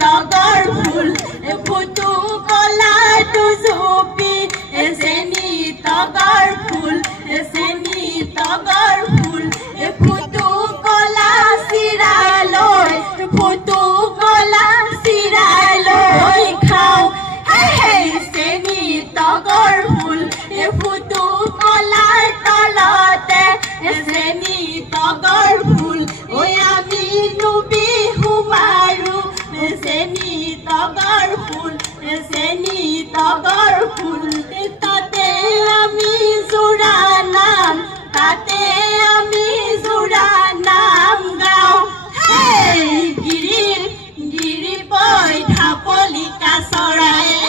Togor phul, putu kola tu চেনি তগৰ ফুল চেনি তগৰ ফুল ফুটু কলা চিৰালৈ ফুটু কলা চিৰালৈ খাওঁ চেনি তগৰ ফুল ফুটু কলাৰ তলতে চেনি তগৰ ফুল ঐ আমি বিহু মাৰো চেনি তগৰ ফুল চেনি তগৰ ফুল তাতে আমি জোৰা নাম তাতে আমি জোৰা নাম গাওঁ গিৰি গিৰি পৈ ঢাপলিকা চৰায়ে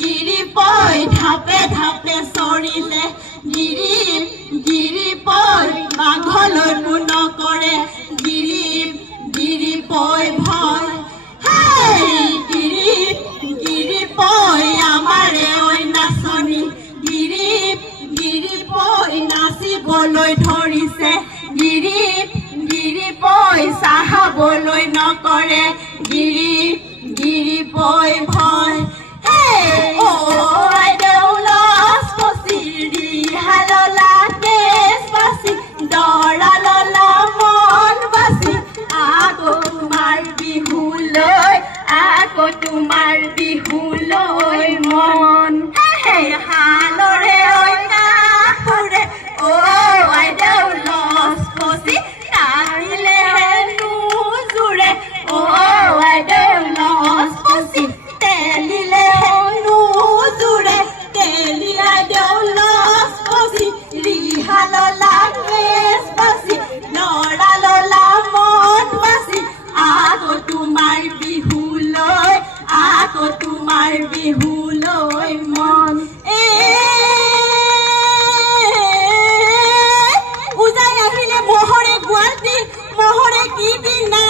গিৰি পৈ ঢাপে ঢাপে চৰিলে গিৰি পৈ বাঘলৈ পোন কৰে গিৰি পৈ ভয় গিৰি পৈ আমাৰে ঐ নাচনি গিৰি পৈ নাচিবলৈ ধৰিছে গিৰি পৈ চাহাবলৈ নকৰে গিৰি পৈ ভয় তোমাৰ বিহুলৈ মন হালৰে ঐ কাষৰে আইদেউ লছ পচি নাৰিলে হেনো জোৰে আইদেউ লছ পচি তেলিলে হেনো জোৰে তেলি আইদেউ লছ পচি ৰিহা ললা কেছ বাচি লৰা ললা মন বাচি আকৌ তোমাৰ বিহুলৈ আকৌ তোমাৰ বিহুলৈ মন উজাই আহিলে মহৰে গুৱাহাটী মহৰে কি দিনা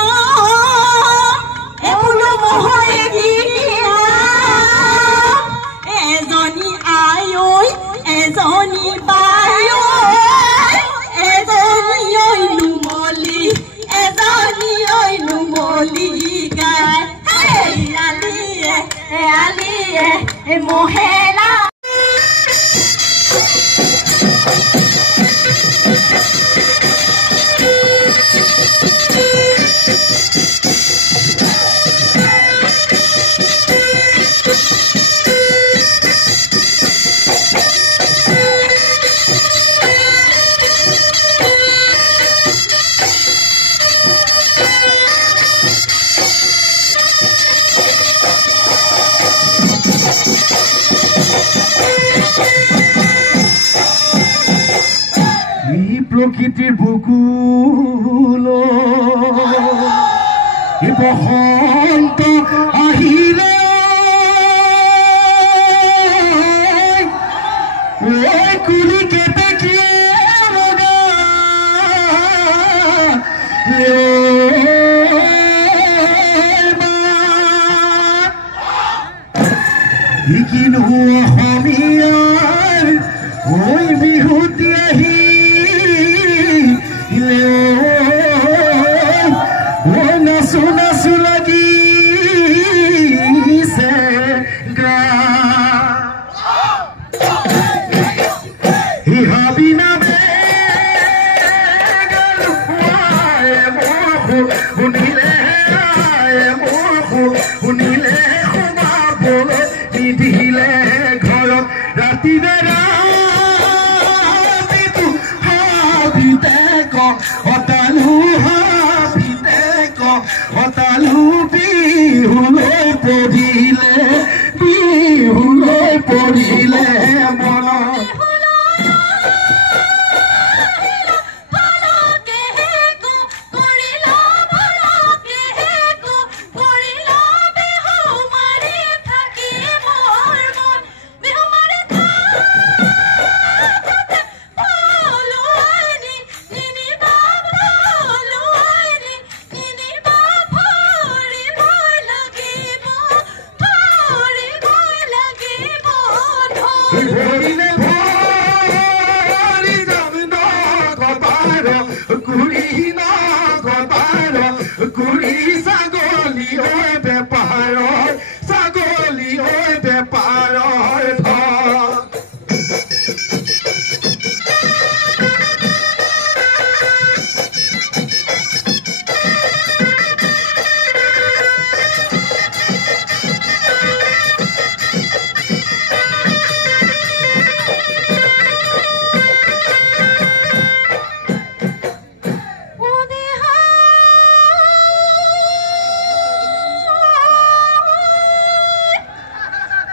বোলো মহৰে কি দিনা এজনী আই ঐ এজনী বাই এজনী ঐ নুমলি এজনী ঐ নুমলি গায় আলিয়ে মহেলা প্রকৃতির বুকুল বসন্ত আহিলে কুলি কেতে কিনো অসমীয়াৰ ঐ বিহুতি আহি নাচো নাচো লাগিছে হাবি নামে শুনিলে শুনিলে সোমাবলৈ নিদিলে ঘৰত ৰাতি ৰাতিটো হাবিতে অতালু হাবিতে অতালু বিহুলৈ পৰিলে মনত ভৰিলে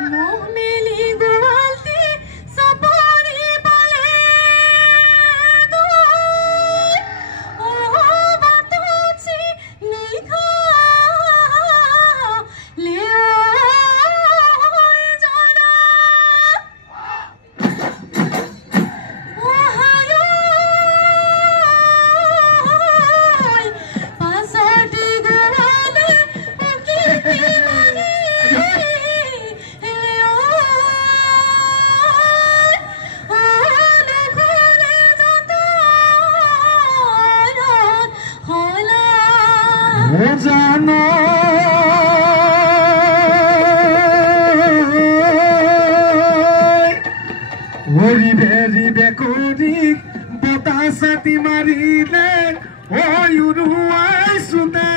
মেলি গোৱালটি সপৰি বলে বাতচি নিখা লেও জানা পাছটি গোৱালে পকিতি মানি জানো ৰিবে কৰি বতাহ ছাতি মাৰিলে উৰুৱাই চোতা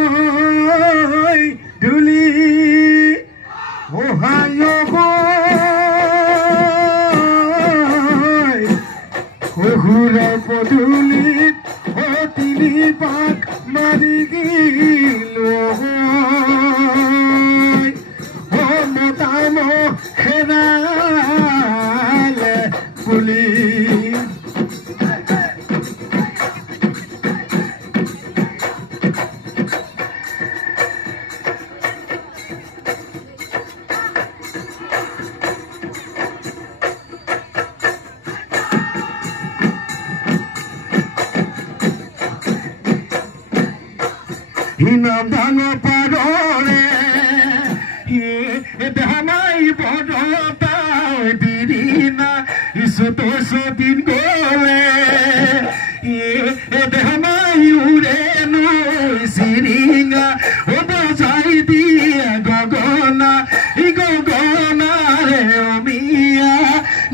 লৰৈ ধূলি শহুৰৰ পদূলিত তিনি পাক মাৰি গিল মতাম হেৰালে বুলি হিনদান পাৰৰে ধানাই বৰতা দিৰিনা ইছতো সদিন গলে ধানাই উৰে নৈ চিৰিঙা বজাই দিয়ে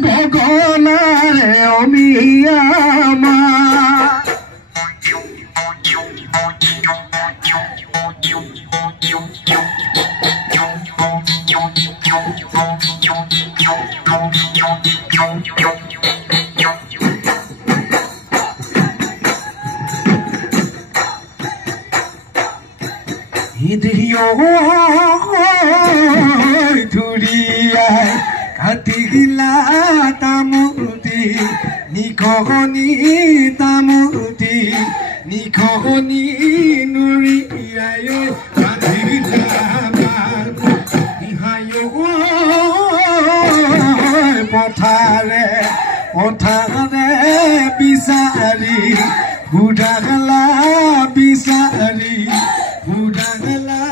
গগনাৰে অমিয়া মা ধুৰিয়াই কাটি গিলা তামুতি নিখনি তামুতি নিখনি নুৰিয়াই কাটি গিলা পথাৰে বিচাৰি বুঢ়াগলা বিচাৰি বুঢ়াগলা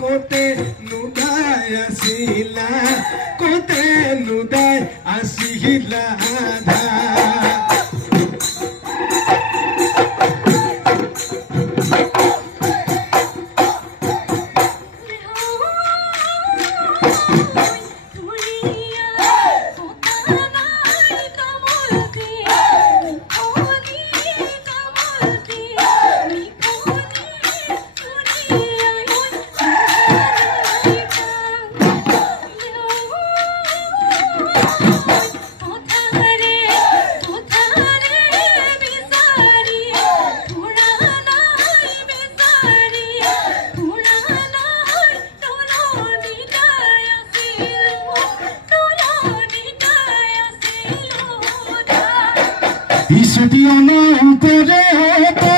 কতে নুদাই আছিলা Isu di ono upore